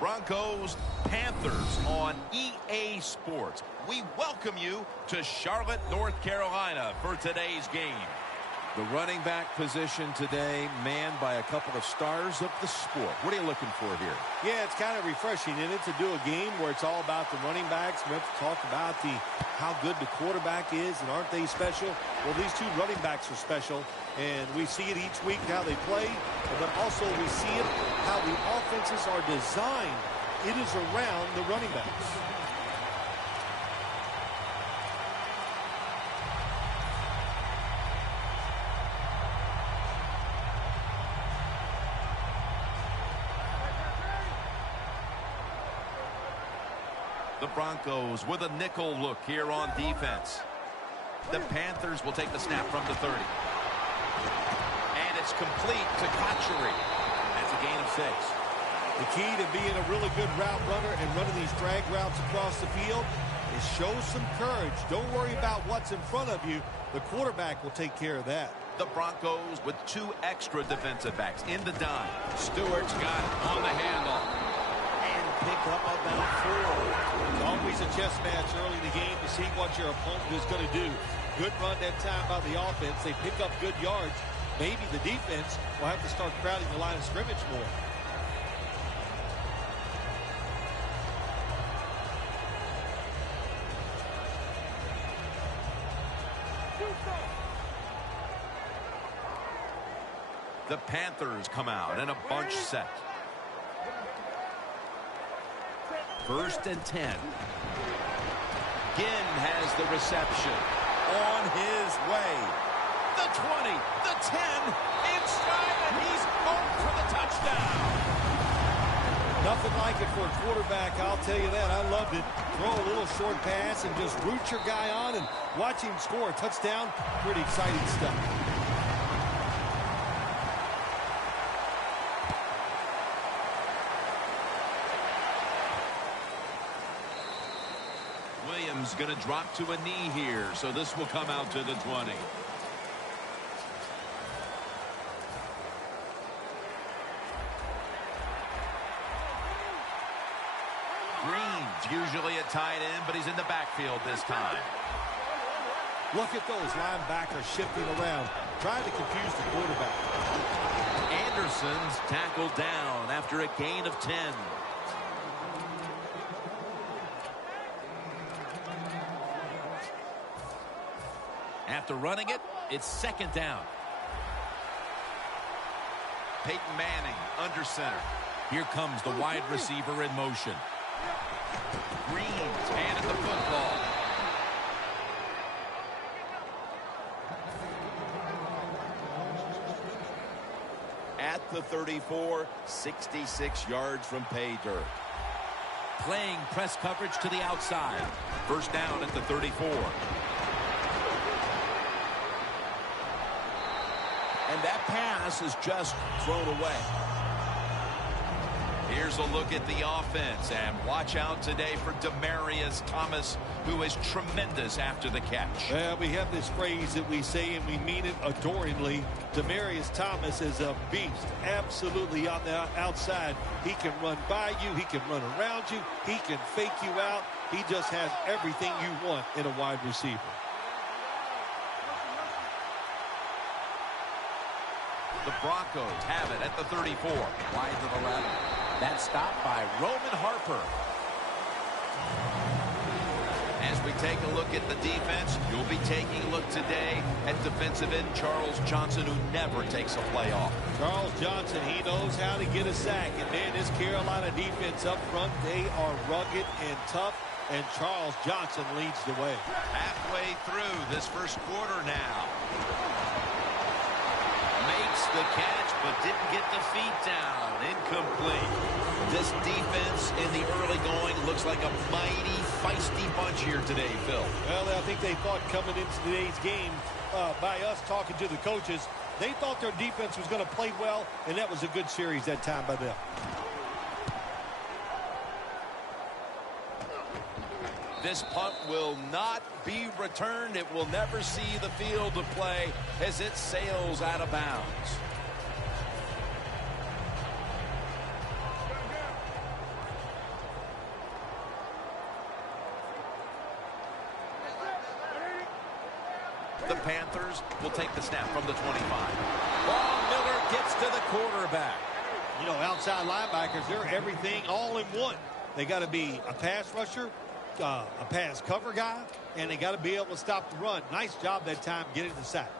Broncos Panthers on EA Sports. We welcome you to Charlotte, North Carolina for today's game. The running back position today manned by a couple of stars of the sport. What are you looking for here? Yeah, it's kind of refreshing, isn't it, to do a game where it's all about the running backs. We have to talk about how good the quarterback is, and aren't they special? Well, these two running backs are special, and we see it each week how they play, but also we see it how the offenses are designed. It is around the running backs. The Broncos with a nickel look here on defense. The Panthers will take the snap from the 30. And it's complete to Cotchery. That's a gain of 6. The key to being a really good route runner and running these drag routes across the field is show some courage. Don't worry about what's in front of you. The quarterback will take care of that. The Broncos with 2 extra defensive backs in the dime. Stewart's got it on the handoff. And pick up about 4. Always a chess match early in the game to see what your opponent is going to do. Good run that time by the offense. They pick up good yards. Maybe the defense will have to start crowding the line of scrimmage more. The Panthers come out in a bunch set. 1st and 10. Ginn has the reception. On his way. The 20, the 10, inside, and he's home for the touchdown. Nothing like it for a quarterback, I'll tell you that. I loved it. Throw a little short pass and just root your guy on and watch him score a touchdown. Pretty exciting stuff. Going to drop to a knee here, so this will come out to the 20. Green's usually a tight end, but he's in the backfield this time. Look at those linebackers shifting around, trying to confuse the quarterback. Anderson's tackled down after a gain of 10. After running it, it's 2nd down. Peyton Manning under center. Here comes the wide receiver in motion. Green's handed the football. At the 34, 66 yards from pay dirt. Playing press coverage to the outside. 1st down at the 34. And that pass is just thrown away. Here's a look at the offense, and watch out today for Demaryius Thomas, who is tremendous after the catch. Well, we have this phrase that we say, and we mean it adoringly. Demaryius Thomas is a beast, absolutely on the outside. He can run by you. He can run around you. He can fake you out. He just has everything you want in a wide receiver. The Broncos have it at the 34. Wide to the left. That's stopped by Roman Harper. As we take a look at the defense, you'll be taking a look today at defensive end Charles Johnson, who never takes a play off. Charles Johnson, he knows how to get a sack. And man, this Carolina defense up front, they are rugged and tough. And Charles Johnson leads the way. Halfway through this 1st quarter now. Makes the catch, but didn't get the feet down. Incomplete. This defense in the early going looks like a mighty feisty bunch here today, Phil. Well, I think they thought coming into today's game, by us talking to the coaches, they thought their defense was going to play well, and that was a good series that time by them. This punt will not be returned. It will never see the field of play as it sails out of bounds. The Panthers will take the snap from the 25. Von Miller gets to the quarterback. You know, outside linebackers, they're everything all in one. They got to be a pass rusher, a pass cover guy, and they got to be able to stop the run. Nice job that time getting the sack.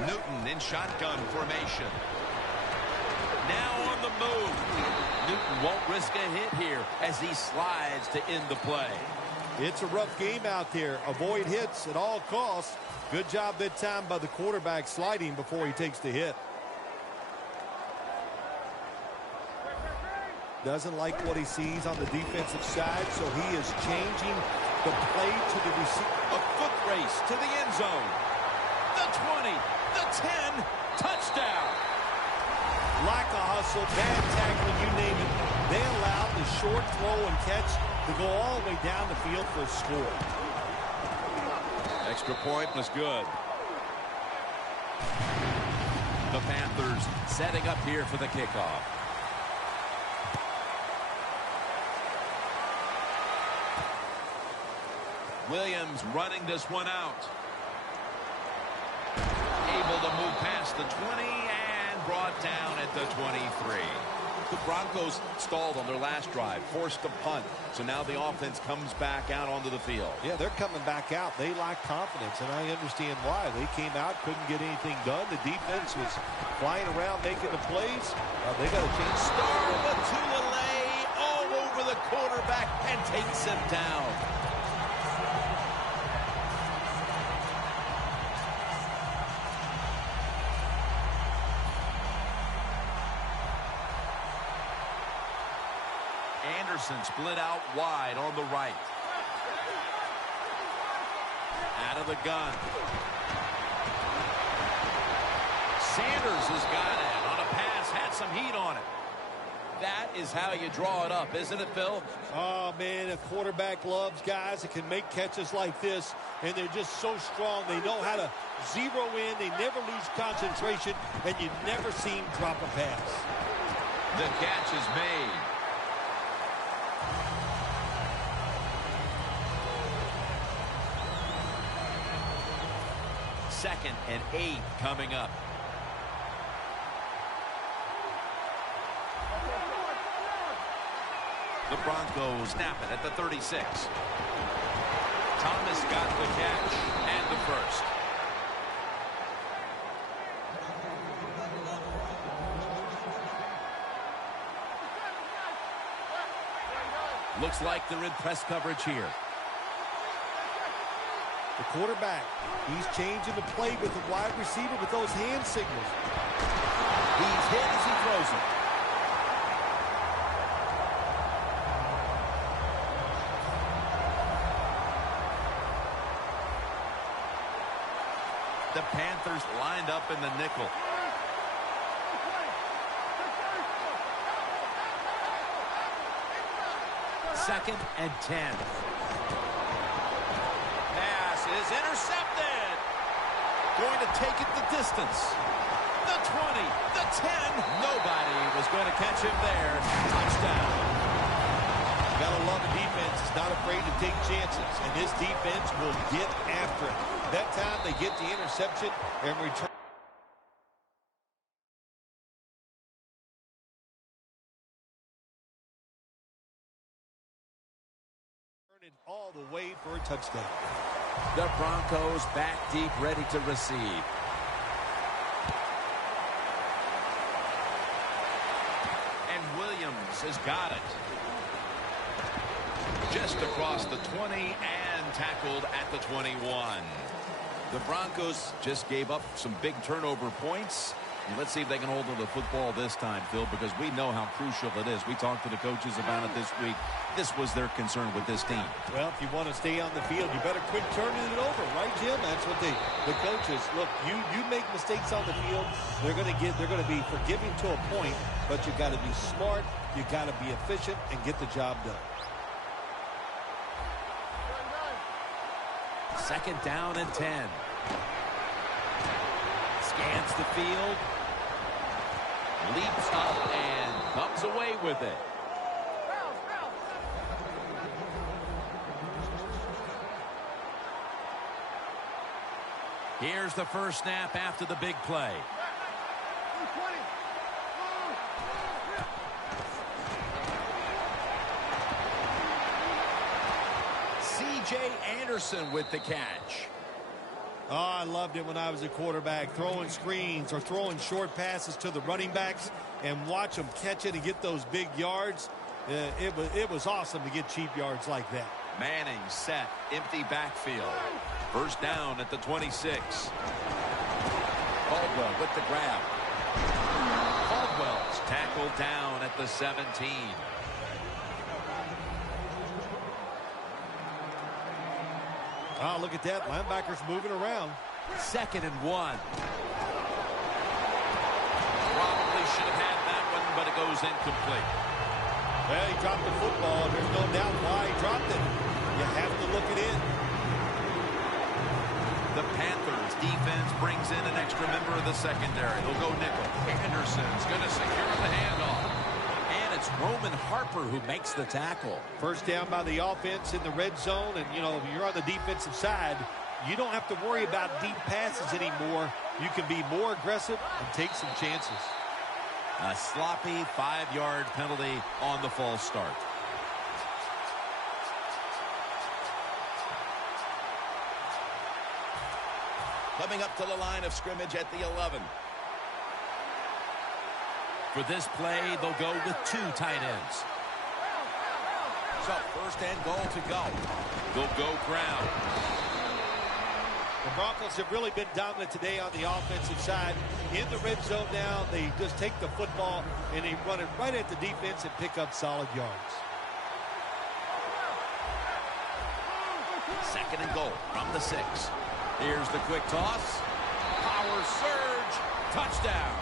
Newton in shotgun formation. Now on the move. Newton won't risk a hit here as he slides to end the play. It's a rough game out there. Avoid hits at all costs. Good job that time by the quarterback sliding before he takes the hit. Doesn't like what he sees on the defensive side, so he is changing the play to the receiver. A foot race to the end zone. The 20, the 10, touchdown. Lack of hustle, bad tackling, you name it. They allowed the short throw and catch to go all the way down the field for a score. Extra point was good. The Panthers setting up here for the kickoff. Williams running this one out. Able to move past the 20 and brought down at the 23. The Broncos stalled on their last drive, forced a punt. So now the offense comes back out onto the field. Yeah, they're coming back out. They lack confidence, and I understand why. They came out, couldn't get anything done. The defense was flying around making the plays. They got a chance. Starbatulele all over the quarterback and takes him down. Anderson split out wide on the right. Out of the gun. Sanders has got it on a pass, had some heat on it. That is how you draw it up, isn't it, Phil? Oh, man, a quarterback loves guys that can make catches like this, and they're just so strong. They know how to zero in. They never lose concentration, and you never see him drop a pass. The catch is made. Second and 8 coming up. The Broncos snap it at the 36. Thomas got the catch and the first. Looks like they're in press coverage here. The quarterback, he's changing the play with the wide receiver with those hand signals. He's hit as he throws it. The Panthers lined up in the nickel. Second and 10. Is intercepted. Going to take it the distance. The 20, the 10. Nobody was going to catch him there. Touchdown. You gotta love a defense. It's not afraid to take chances, and this defense will get after it. That time they get the interception and return. All the way for a touchdown. The Broncos back deep, ready to receive. And Williams has got it. Just across the 20 and tackled at the 21. The Broncos just gave up some big turnover points. And let's see if they can hold on to the football this time, Phil, because we know how crucial it is. We talked to the coaches about it this week. This was their concern with this team. Well, if you want to stay on the field, you better quit turning it over, right, Jim? That's what the coaches look. You make mistakes on the field, they're going to be forgiving to a point, but you got to be smart, you got to be efficient, and get the job done. Second down and 10. Scans the field. Leaps up and comes away with it. Here's the first snap after the big play. C.J. Anderson with the catch. Oh, I loved it when I was a quarterback, throwing screens or throwing short passes to the running backs and watch them catch it and get those big yards. It was awesome to get cheap yards like that. Manning set, empty backfield. First down at the 26. Caldwell with the grab. Caldwell's tackled down at the 17. Oh, look at that. Linebackers moving around. 2nd and 1. Probably should have had that one, but it goes incomplete. Well, he dropped the football. There's no doubt why he dropped it. You have to look it in. The Panthers defense brings in an extra member of the secondary. They'll go nickel. Anderson's going to secure the handoff. And it's Roman Harper who makes the tackle. First down by the offense in the red zone. And, you know, if you're on the defensive side, you don't have to worry about deep passes anymore. You can be more aggressive and take some chances. A sloppy 5-yard penalty on the false start. Coming up to the line of scrimmage at the 11. For this play, they'll go with 2 tight ends. So, first and goal to go. They'll go ground. The Broncos have really been dominant today on the offensive side. In the red zone now, they just take the football and they run it right at the defense and pick up solid yards. 2nd and goal from the 6. Here's the quick toss. Power surge. Touchdown.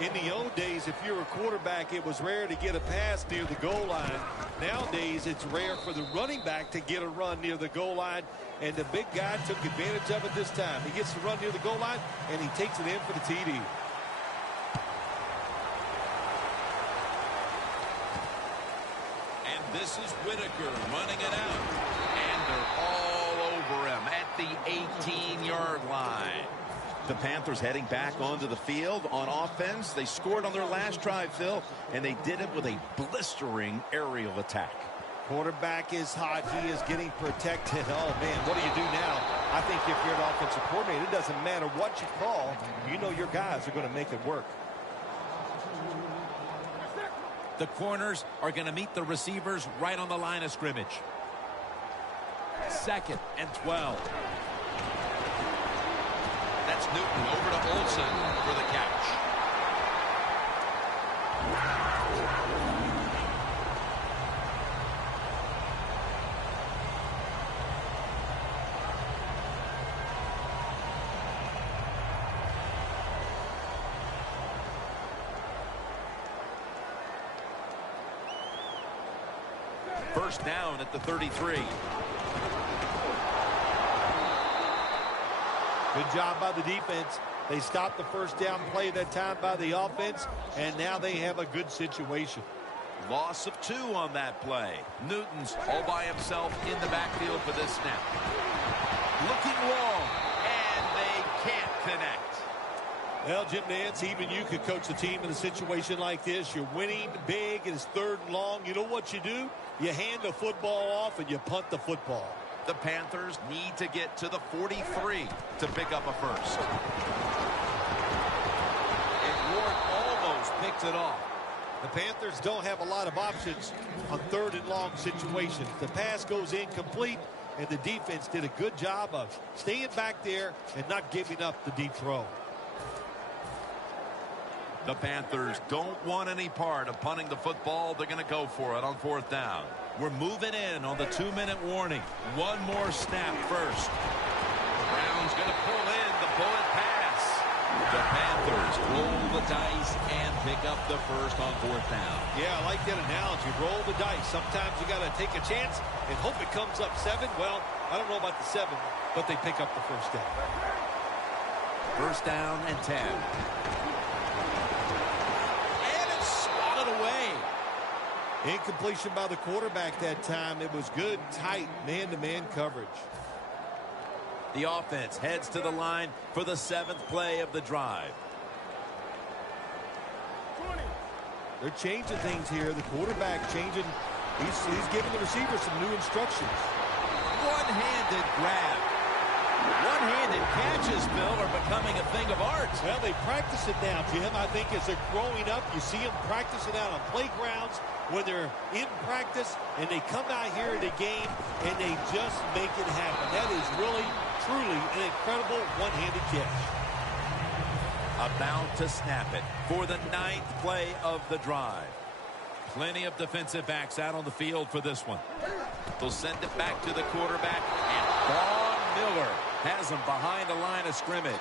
In the old days, if you're a quarterback, it was rare to get a pass near the goal line. Nowadays, it's rare for the running back to get a run near the goal line, and the big guy took advantage of it this time. He gets to run near the goal line, and he takes it in for the TD. And this is Whitaker running it out. And they're all over him at the 18-yard line. The Panthers heading back onto the field on offense. They scored on their last drive, Phil, and they did it with a blistering aerial attack. Quarterback is hot. He is getting protected. Oh, man, what do you do now? I think if you're an offensive coordinator, it doesn't matter what you call. You know your guys are going to make it work. The corners are going to meet the receivers right on the line of scrimmage. 2nd and 12. That's Newton over to Olsen for the catch. First down at the 33. Good job by the defense. They stopped the first down play that time by the offense, and now they have a good situation. Loss of 2 on that play. Newton's all by himself in the backfield for this snap. Looking long, and they can't connect. Well, Jim Nance, even you could coach a team in a situation like this. You're winning big, and it's 3rd and long. You know what you do? You hand the football off, and you punt the football. The Panthers need to get to the 43 to pick up a first. And Ward almost picked it off. The Panthers don't have a lot of options on 3rd and long situations. The pass goes incomplete, and the defense did a good job of staying back there and not giving up the deep throw. The Panthers don't want any part of punting the football. They're going to go for it on 4th down. We're moving in on the 2-minute warning. One more snap first. Brown's going to pull in the bullet pass. The Panthers roll the dice and pick up the first on 4th down. Yeah, I like that analogy. Roll the dice. Sometimes you got to take a chance and hope it comes up 7. Well, I don't know about the 7, but they pick up the first down. First down and 10. Away. Incompletion by the quarterback that time. It was good, tight, man-to-man coverage. The offense heads to the line for the 7th play of the drive. They're changing things here. The quarterback changing. He's giving the receiver some new instructions. One-handed grab. One-handed catches, Phil, are becoming a thing of art. Well, they practice it now, Jim. I think as they're growing up, you see them practice it out on playgrounds when they're in practice, and they come out here in a game, and they just make it happen. That is really, truly an incredible one-handed catch. About to snap it for the 9th play of the drive. Plenty of defensive backs out on the field for this one. They'll send it back to the quarterback, and Von Miller has him behind the line of scrimmage.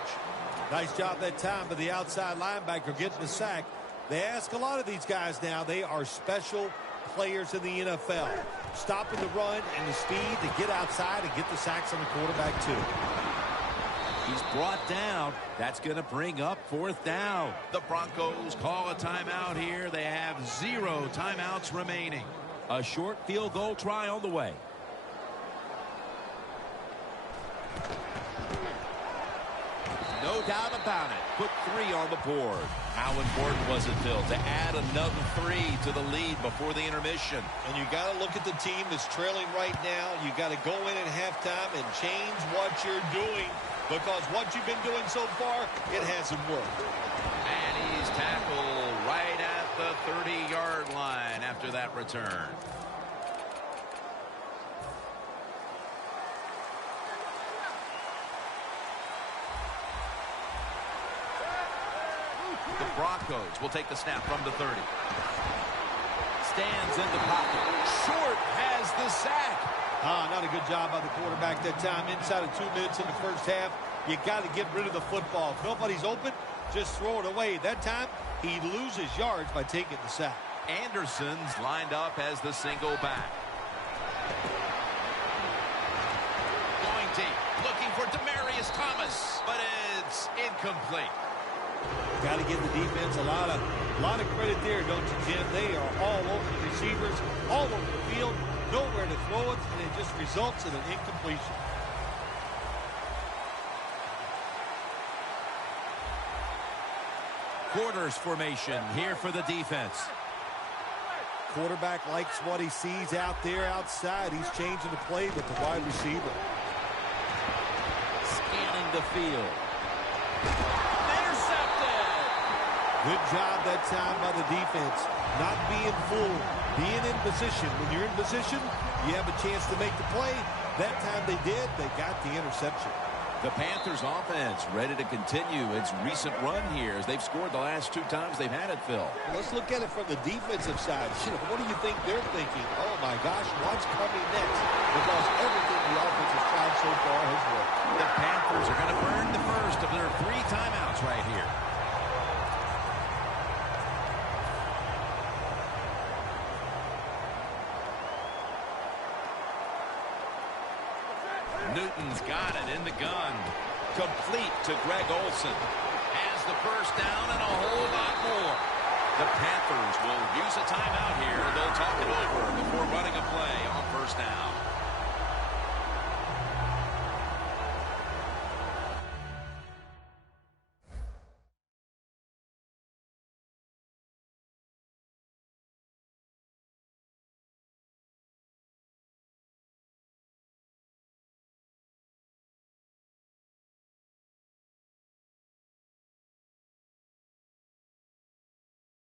Nice job that time by the outside linebacker getting the sack. They ask a lot of these guys now. They are special players in the NFL. Stopping the run and the speed to get outside and get the sacks on the quarterback too. He's brought down. That's going to bring up 4th down. The Broncos call a timeout here. They have 0 timeouts remaining. A short field goal try on the way. No doubt about it. Put 3 on the board. How important was it, Phil, to add another 3 to the lead before the intermission? And you got to look at the team that's trailing right now. You got to go in at halftime and change what you're doing, because what you've been doing so far, it hasn't worked. And he's tackled right at the 30-yard line after that return. The Broncos will take the snap from the 30. Stands in the pocket. Short has the sack. Not a good job by the quarterback that time. Inside of 2 minutes in the first half, you got to get rid of the football. If nobody's open, just throw it away. That time, he loses yards by taking the sack. Anderson's lined up as the single back. Going deep, looking for Demaryius Thomas, but it's incomplete. Got to give the defense a lot of credit there, don't you, Jim? They are all over the receivers, all over the field, nowhere to throw it, and it just results in an incompletion. Quarters formation here for the defense. Quarterback likes what he sees out there outside. He's changing the play with the wide receiver. Scanning the field. Good job that time by the defense. Not being fooled. Being in position. When you're in position, you have a chance to make the play. That time they did. They got the interception. The Panthers offense ready to continue its recent run here as they've scored the last 2 times they've had it, Phil. Let's look at it from the defensive side. What do you think they're thinking? Oh, my gosh, what's coming next? Because everything the offense has tried so far has worked. The Panthers are going to burn the first of their 3 timeouts right here. Newton's got it in the gun. Complete to Greg Olsen. Has the first down and a whole lot more. The Panthers will use a timeout here. They'll talk it over before running a play on first down.